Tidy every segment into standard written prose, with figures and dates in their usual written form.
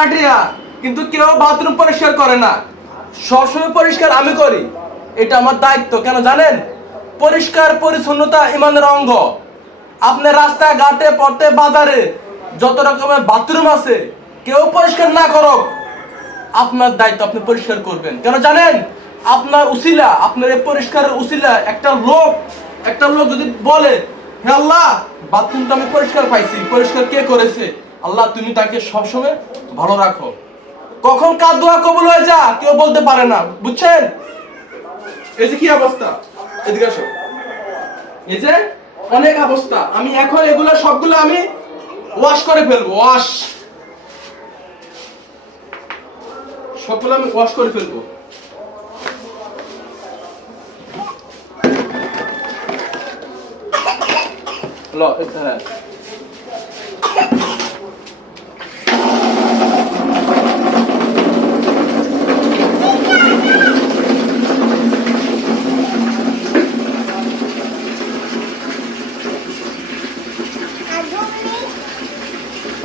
ভাড়াটিয়া, কিন্তু কেউ বাথরুম পরিষ্কার করে না। সবসময় পরিষ্কার আমি করি, এটা আমার দায়িত্ব। কেন জানেন? পরিষ্কার পরিচ্ছন্নতা ইমানের অঙ্গ। আপনার রাস্তায় ঘাটে পথে বাজারে যত রকমের বাথরুম আছে, কেউ পরিষ্কার না করুক, আপনার দায়িত্ব আপনি পরিষ্কার করবেন। কেন জানেন? আপনার উসিলা, আপনার এই পরিষ্কারের উসিলা একটা লোক যদি বলে, হে আল্লাহ, বাথরুমটা আমি পরিষ্কার পাইছি, পরিষ্কার কে করেছে? আল্লাহ তুমি তাকে সবসময় ভালো রাখো। কখন কার দোয়া কবুল হয়ে যা কেউ বলতে পারে না, বুঝছেন? এই যে কি অবস্থা, এদিকে আসো। এই যে অনেক অবস্থা, আমি এখন এগুলা সবগুলো আমি ওয়াশ করে ফেলবো। সবগুলো আমি ওয়াশ করে ফেলবো।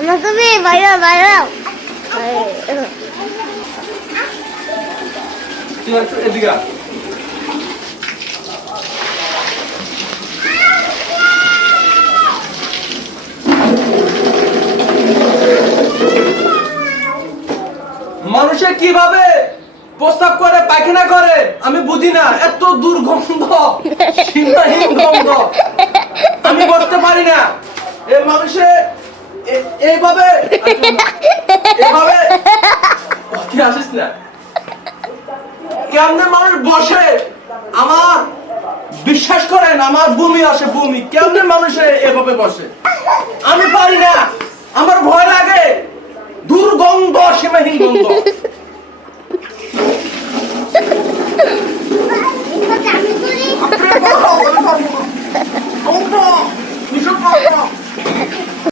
হ্যাঁ, তুমি বাইরে বাইরে এদিকে মানুষে কিভাবে প্রস্রাব করে পায়খানা করে আমি বুঝি না। এত দুর্গন্ধ, সীমাহীন গন্ধ, আমি বসতে পারি না। এই মানুষে এইভাবে কি আসিস না, কেমনে মানুষ বসে? আমার বিশ্বাস করেন, আমার বমি আসে, বমি। কেমনে মানুষে এভাবে বসে? আমি